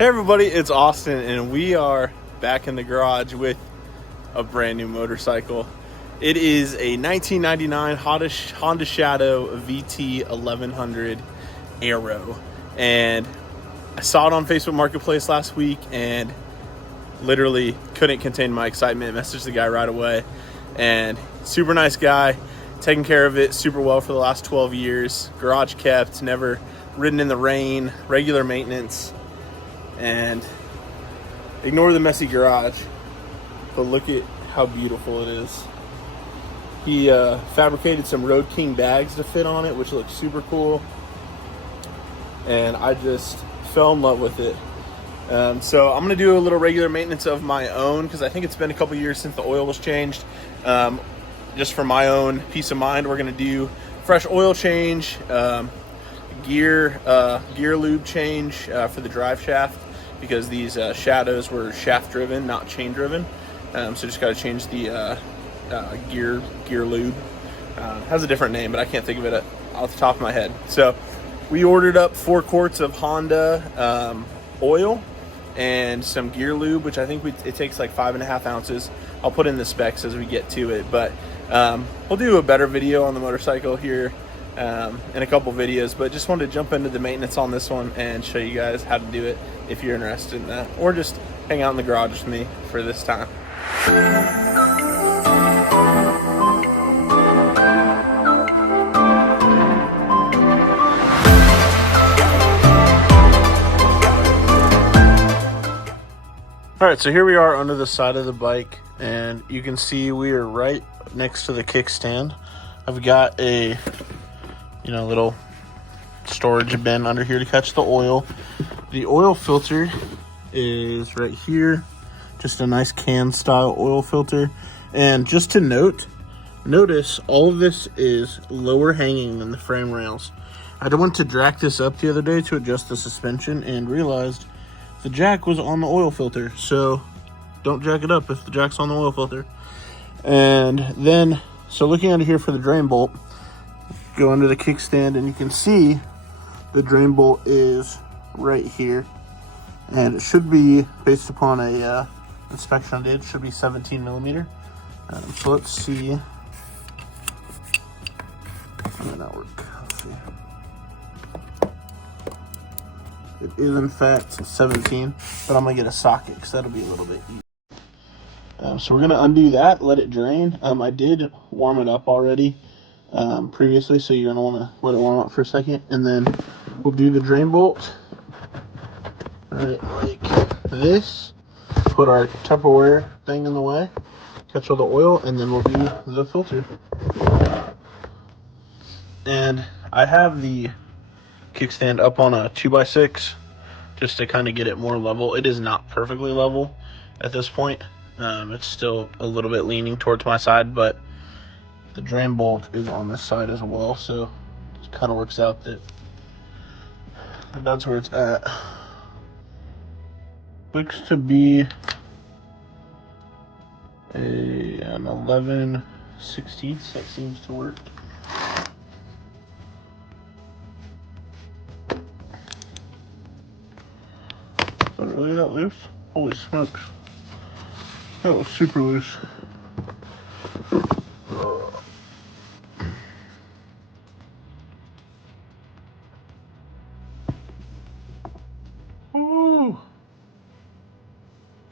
Hey everybody, it's Austin and we are back in the garage with a brand new motorcycle. It is a 1999 Honda Shadow VT 1100 Aero, and I saw it on Facebook Marketplace last week and literally couldn't contain my excitement. Messaged the guy right away, and super nice guy, taking care of it super well for the last 12 years. Garage kept, never ridden in the rain, regular maintenance. And ignore the messy garage, but look at how beautiful it is. He fabricated some Road King bags to fit on it, which looks super cool. And I just fell in love with it. So I'm going to do a little regular maintenance of my own, because I think it's been a couple years since the oil was changed. Just for my own peace of mind, we're going to do fresh oil change, gear lube change for the drive shaft, because these Shadows were shaft driven, not chain driven. So just got to change the gear lube. Has a different name, but I can't think of it off the top of my head. So we ordered up 4 quarts of Honda oil and some gear lube, which I think it takes like 5.5 ounces. I'll put in the specs as we get to it, but we'll do a better video on the motorcycle here in a couple videos, but just wanted to jump into the maintenance on this one and show you guys how to do it if you're interested in that, or just hang out in the garage with me for this time. All right, so here we are under the side of the bike, and you can see we are right next to the kickstand. I've got a little storage bin under here to catch the oil. The oil filter is right here, just a nice can style oil filter. And just to notice all of this is lower hanging than the frame rails. I went to jack this up the other day to adjust the suspension and realized the jack was on the oil filter. So don't jack it up if the jack's on the oil filter. And then, so looking under here for the drain bolt, go under the kickstand and you can see the drain bolt is right here, and it should be, based upon a inspection I did, should be 17 millimeter. So let's see. That might not work. Let's see. It is in fact 17, but I'm gonna get a socket because that'll be a little bit easier. So we're gonna undo that, let it drain. I did warm it up already previously, so you're gonna want to let it warm up for a second, and then we'll do the drain bolt right like this. Put our Tupperware thing in the way, catch all the oil, and then we'll do the filter. And I have the kickstand up on a 2x6 just to kind of get it more level. It is not perfectly level at this point. It's still a little bit leaning towards my side, but the drain bolt is on this side as well, so it kind of works out that that's where it's at. Looks to be an 11/16. That seems to work. Is that really that loose? Holy smokes. That was super loose. Ooh.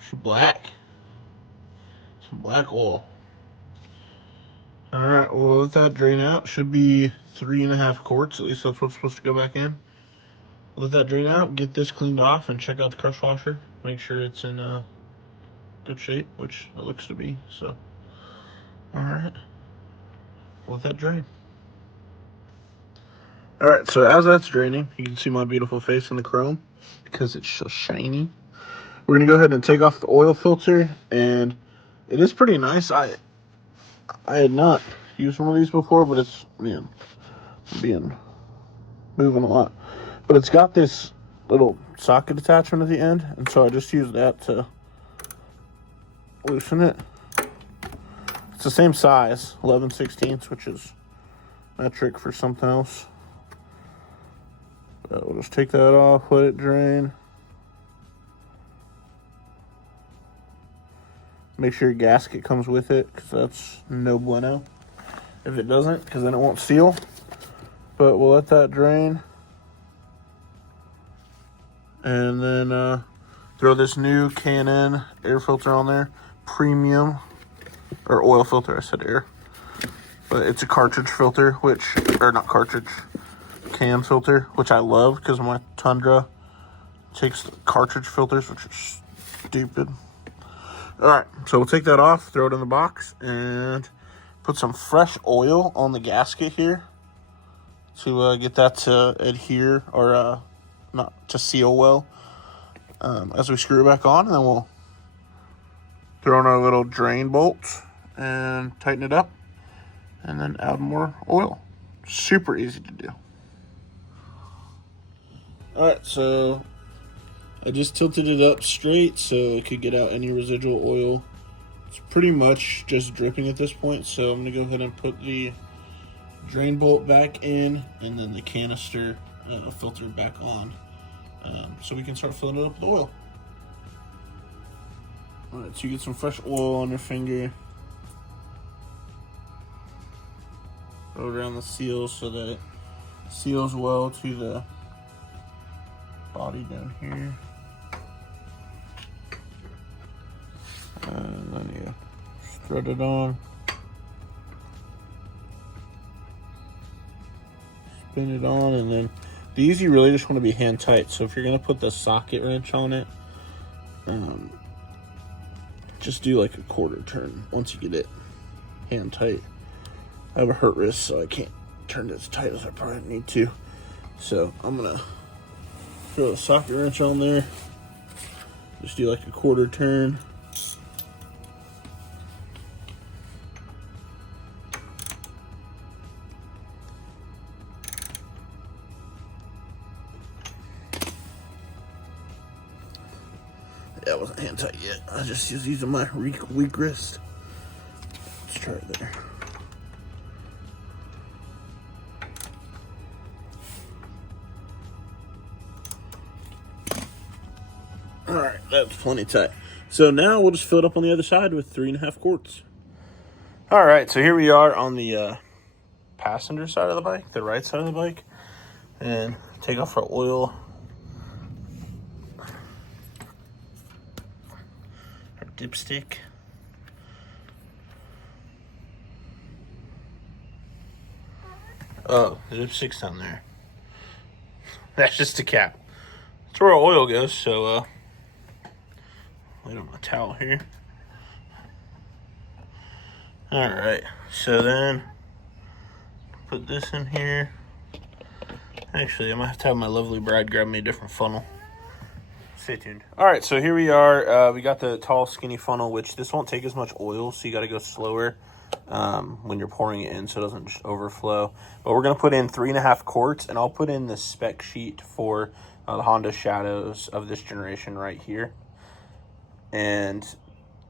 It's black. Some black oil. Alright, well, let that drain out. Should be 3.5 quarts. At least that's what's supposed to go back in. Let that drain out, get this cleaned off, and check out the crush washer. Make sure it's in good shape, which it looks to be. So, alright. Let that drain. Alright, so as that's draining, you can see my beautiful face in the chrome because it's so shiny. We're going to go ahead and take off the oil filter, and it is pretty nice. I had not used one of these before, but it's moving a lot. But it's got this little socket attachment at the end, and so I just used that to loosen it. It's the same size, 11/16, which is metric for something else. But we'll just take that off, let it drain. Make sure your gasket comes with it, because that's no bueno if it doesn't, because then it won't seal. But we'll let that drain. And then throw this new K&N air filter on there. Premium, or oil filter, I said air. But it's a cartridge filter, or not cartridge, can filter, which I love because my Tundra takes cartridge filters, which is stupid. All right, so we'll take that off, throw it in the box, and put some fresh oil on the gasket here to get that to adhere, or not to seal well, as we screw it back on. And then we'll throw in our little drain bolt and tighten it up, and then add more oil. Super easy to do. All right, so I just tilted it up straight so it could get out any residual oil. It's pretty much just dripping at this point, so I'm gonna go ahead and put the drain bolt back in, and then the canister filter back on, so we can start filling it up with oil. All right, so you get some fresh oil on your finger. Go around the seal so that it seals well to the body down here. And then you strut it on. Spin it on, and then these you really just want to be hand tight. So if you're going to put the socket wrench on it, just do like a quarter turn once you get it hand tight. I have a hurt wrist, so I can't turn it as tight as I probably need to. So I'm gonna throw a socket wrench on there. Just do like a quarter turn. Yeah, it wasn't hand tight yet. I just was using my weak wrist. Let's try it there. All right, that's plenty tight. So now we'll just fill it up on the other side with 3.5 quarts. All right, so here we are on the passenger side of the bike, the right side of the bike, and take off our oil. Our dipstick. Oh, the dipstick's down there. That's just a cap. That's where our oil goes, so lay it on my towel here. All right, so then put this in here. Actually, I might have to have my lovely bride grab me a different funnel. Stay tuned. All right, so here we are. We got the tall, skinny funnel, which this won't take as much oil, so you got to go slower when you're pouring it in so it doesn't just overflow. But we're going to put in 3.5 quarts, and I'll put in the spec sheet for the Honda Shadows of this generation right here. And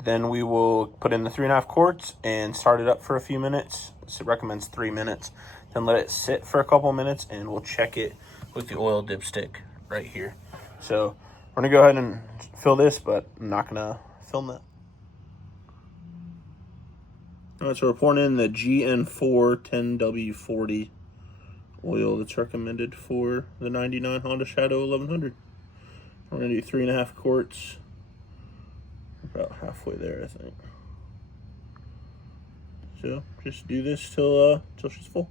then we will put in the 3.5 quarts and start it up for a few minutes. So it recommends 3 minutes. Then let it sit for a couple minutes, and we'll check it with the oil dipstick right here. So we're gonna go ahead and fill this, but I'm not gonna film that. All right, so we're pouring in the GN4 10W40 oil that's recommended for the 99 Honda Shadow 1100. We're gonna do 3.5 quarts. About halfway there, I think. So just do this till she's full.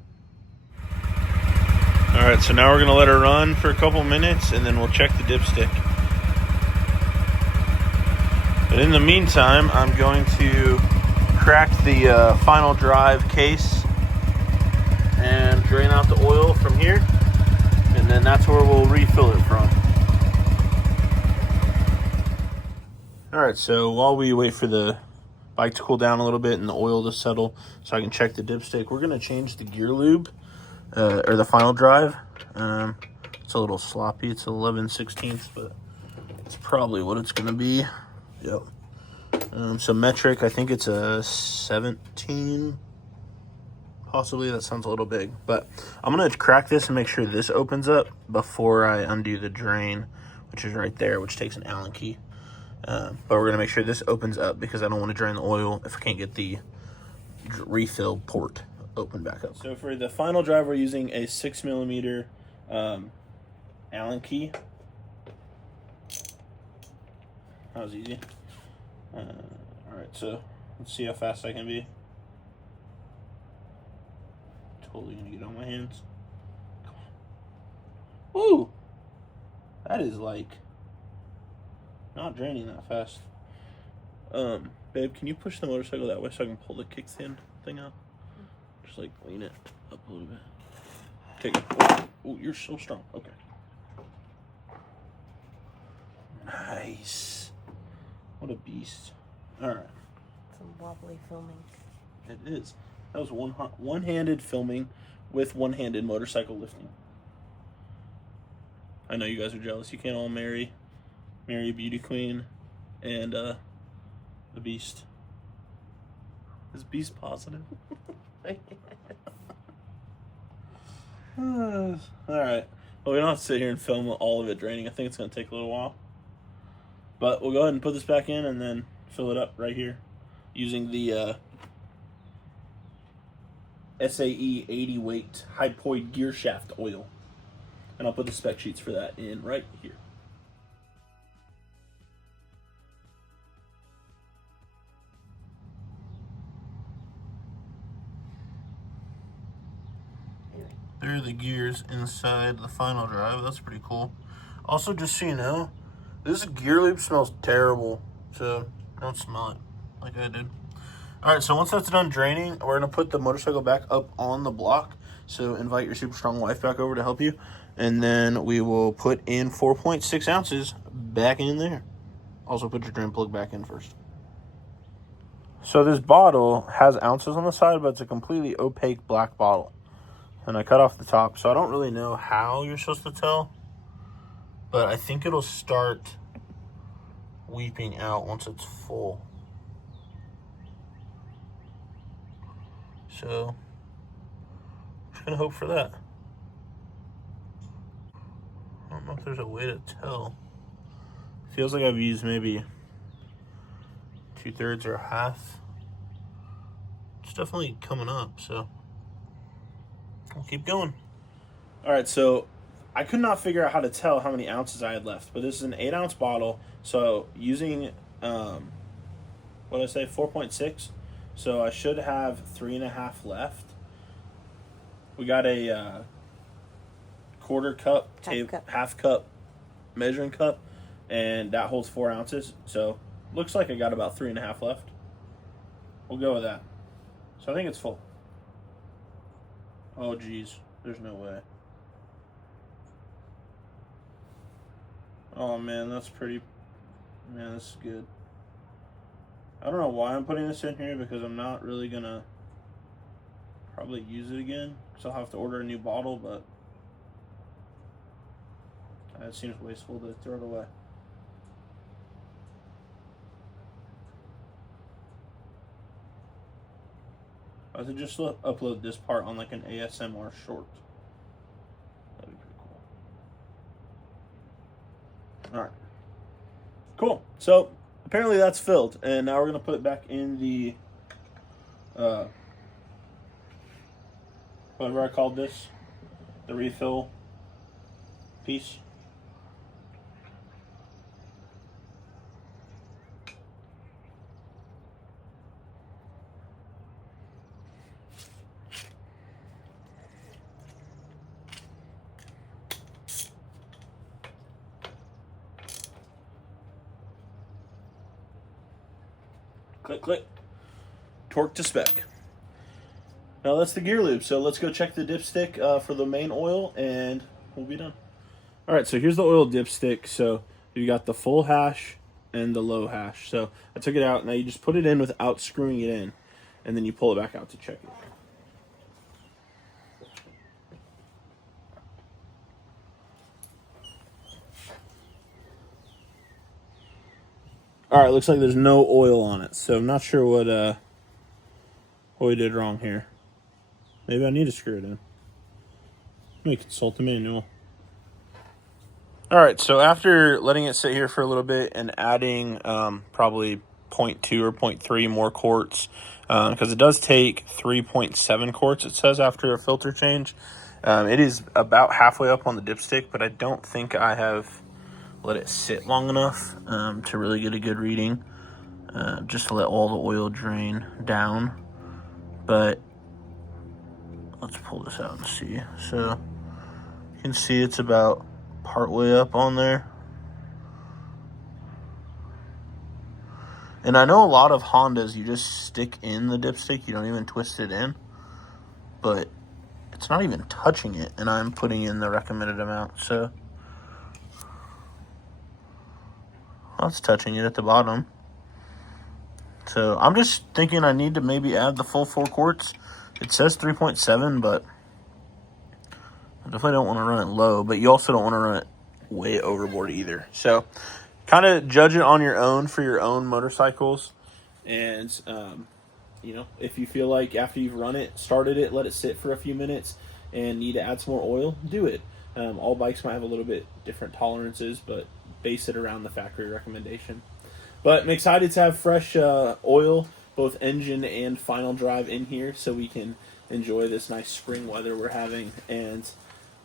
All right, so now we're gonna let her run for a couple minutes, and then we'll check the dipstick. But in the meantime, I'm going to crack the final drive case and drain out the oil from here, and then that's where we'll refill it from. All right, so while we wait for the bike to cool down a little bit and the oil to settle so I can check the dipstick, we're gonna change the gear lube, or the final drive. It's a little sloppy, it's 11/16, but it's probably what it's gonna be. Yep. So metric, I think it's a 17, possibly. That sounds a little big, but I'm gonna crack this and make sure this opens up before I undo the drain, which is right there, which takes an Allen key. But we're going to make sure this opens up because I don't want to drain the oil if I can't get the refill port open back up. So for the final drive, we're using a 6mm Allen key. That was easy. Alright, so let's see how fast I can be. Totally gonna get on my hands. Come on. Ooh! That is like not draining that fast. Babe, can you push the motorcycle that way so I can pull the kickstand thing out? Just like lean it up a little bit. Okay, good. Oh, you're so strong. Okay. Nice. What a beast. Alright. Some wobbly filming. It is. That was one-handed filming with one-handed motorcycle lifting. I know you guys are jealous. You can't all marry a beauty queen and the beast. Is beast positive? Alright. Well, we don't have to sit here and film all of it draining. I think it's going to take a little while. But we'll go ahead and put this back in and then fill it up right here using the SAE 80 weight hypoid gear shaft oil. And I'll put the spec sheets for that in right here. There are the gears inside the final drive. That's pretty cool. Also, just so you know, this gear lube smells terrible, so don't smell it like I did. Alright, so once that's done draining, we're going to put the motorcycle back up on the block. So invite your super strong wife back over to help you. And then we will put in 4.6 ounces back in there. Also put your drain plug back in first. So this bottle has ounces on the side, but it's a completely opaque black bottle. And I cut off the top, so I don't really know how you're supposed to tell. But I think it'll start weeping out once it's full. So, just gonna hope for that. I don't know if there's a way to tell. Feels like I've used maybe 2/3 or half. It's definitely coming up, so we'll keep going. All right, so I could not figure out how to tell how many ounces I had left, but this is an 8-ounce bottle, so using, what did I say, 4.6, so I should have 3.5 left. We got a quarter cup, half cup measuring cup, and that holds 4 ounces, so looks like I got about 3.5 left. We'll go with that. So I think it's full. Oh, geez, there's no way. Oh man, that's pretty. Man, this is good. I don't know why I'm putting this in here because I'm not really gonna probably use it again because I'll have to order a new bottle, but it seems wasteful to throw it away. I should just upload this part on like an ASMR short. That'd be pretty cool. Alright. Cool. So apparently that's filled. And now we're going to put it back in the whatever I called this. The refill piece. Click, click. Torque to spec. Now that's the gear lube. So let's go check the dipstick for the main oil and we'll be done. All right, so here's the oil dipstick. So you got the full hash and the low hash. So I took it out. Now you just put it in without screwing it in. And then you pull it back out to check it. All right, looks like there's no oil on it, so I'm not sure what we did wrong here. Maybe I need to screw it in. Let me consult the manual. All right, so after letting it sit here for a little bit and adding probably 0.2 or 0.3 more quarts, because it does take 3.7 quarts, it says, after a filter change. It is about halfway up on the dipstick, but I don't think I have let it sit long enough to really get a good reading, just to let all the oil drain down. But let's pull this out and see. So you can see it's about partway up on there. And I know a lot of Hondas, you just stick in the dipstick, you don't even twist it in. But it's not even touching it, and I'm putting in the recommended amount. So that's touching it at the bottom. So I'm just thinking I need to maybe add the full 4 quarts. It says 3.7, but I definitely don't want to run it low, but you also don't want to run it way overboard either. So kind of judge it on your own for your own motorcycles. And, if you feel like after you've run it, started it, let it sit for a few minutes and need to add some more oil, do it. All bikes might have a little bit different tolerances, but base it around the factory recommendation. But I'm excited to have fresh oil, both engine and final drive in here, so we can enjoy this nice spring weather we're having and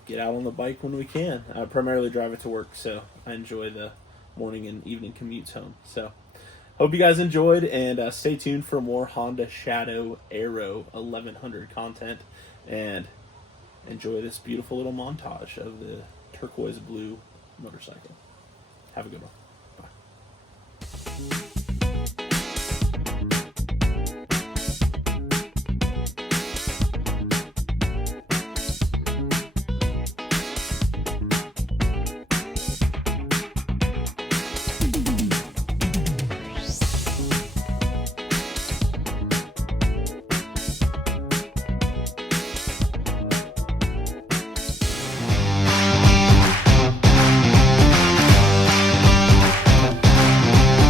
get out on the bike when we can. I primarily drive it to work, so I enjoy the morning and evening commutes home. So hope you guys enjoyed, and stay tuned for more Honda Shadow Aero 1100 content, and enjoy this beautiful little montage of the turquoise blue motorcycle. Have a good one. Bye.